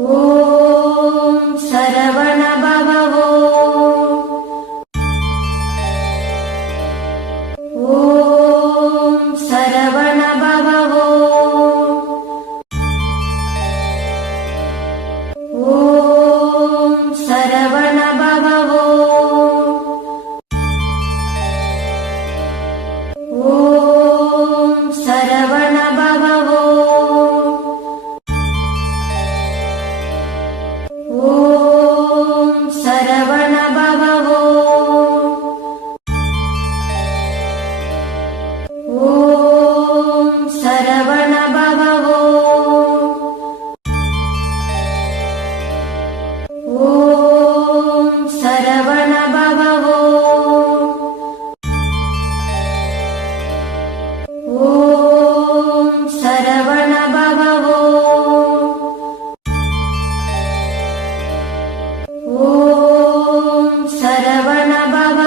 ஓம் சரவண பவ ஓம் சரவண பவ ஓம் சரவண பவ ஓம் சரவண பவ ஓம் சரவண பவ ஓம் சரவண பவ ஓம் சரவண பவ ஓம் சரவண பவ ஓம் சரவண பவ